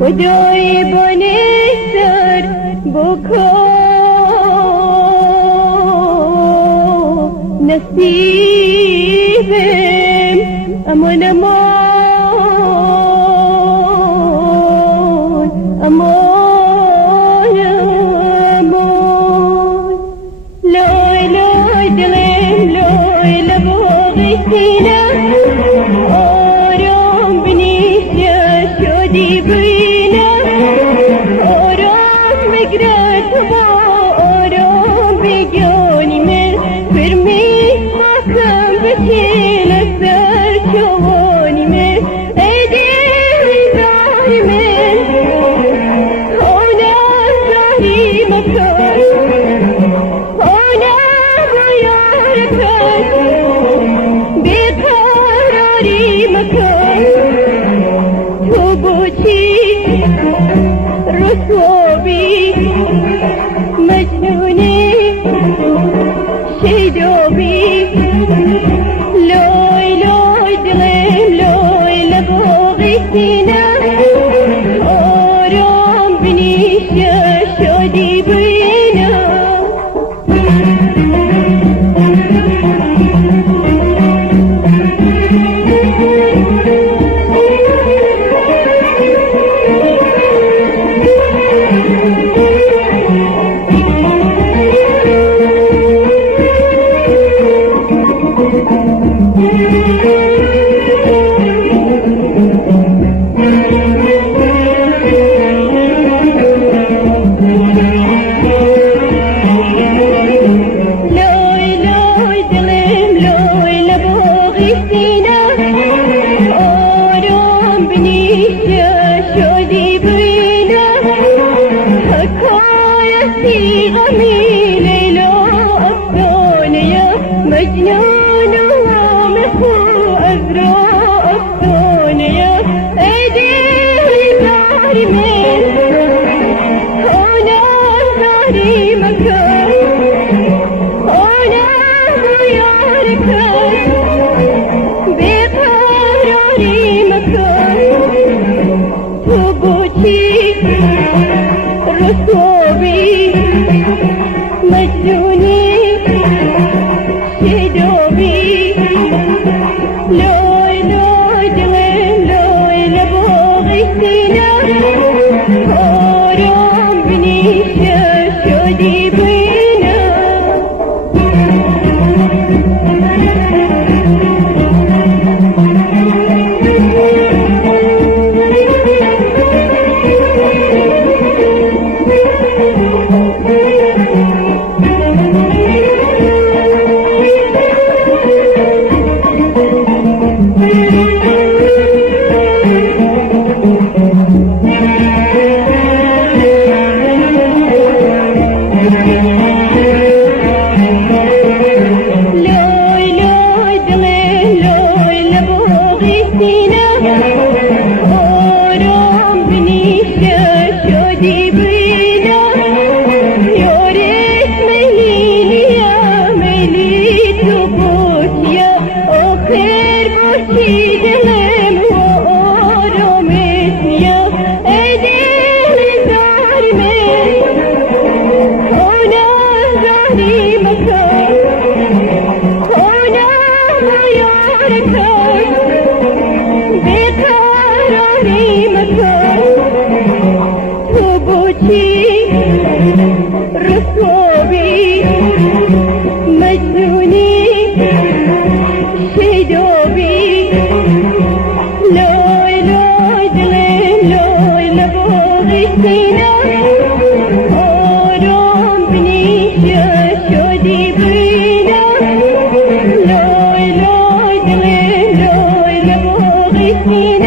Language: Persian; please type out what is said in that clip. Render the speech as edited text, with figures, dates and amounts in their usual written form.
خدای بنستر بکن نصیبم امان امان امان امان لای لای دلم لای لباغی سینم آرام بنیش شدی بینم آرام بگرد با آرام بگانی من فرمی ماکم بچین سر شوانی من ایدی زاری من آنا زاری مکن آنا بیار کن بیقراری مکن تو بوچی رسوبی مجنونی شیدوبی لوی لوی دلم لوی لباغی سینم آرام بنیش شدی بینم مجنون ومخو أزرق الدنيا أيديه زاري من هنا زاري مكان هنا غيارك بقراري مكان تبوتي رسوبي مجنوني شدوبي لوي لوي دلم لوي لبوغي سينم آرام بنيش شدي بينم رسوبي مجنوني شدوبي لوي لوي بوغتنا هورم بنيشة شودي بينا لوي لوي دغي لوي لبوغتنا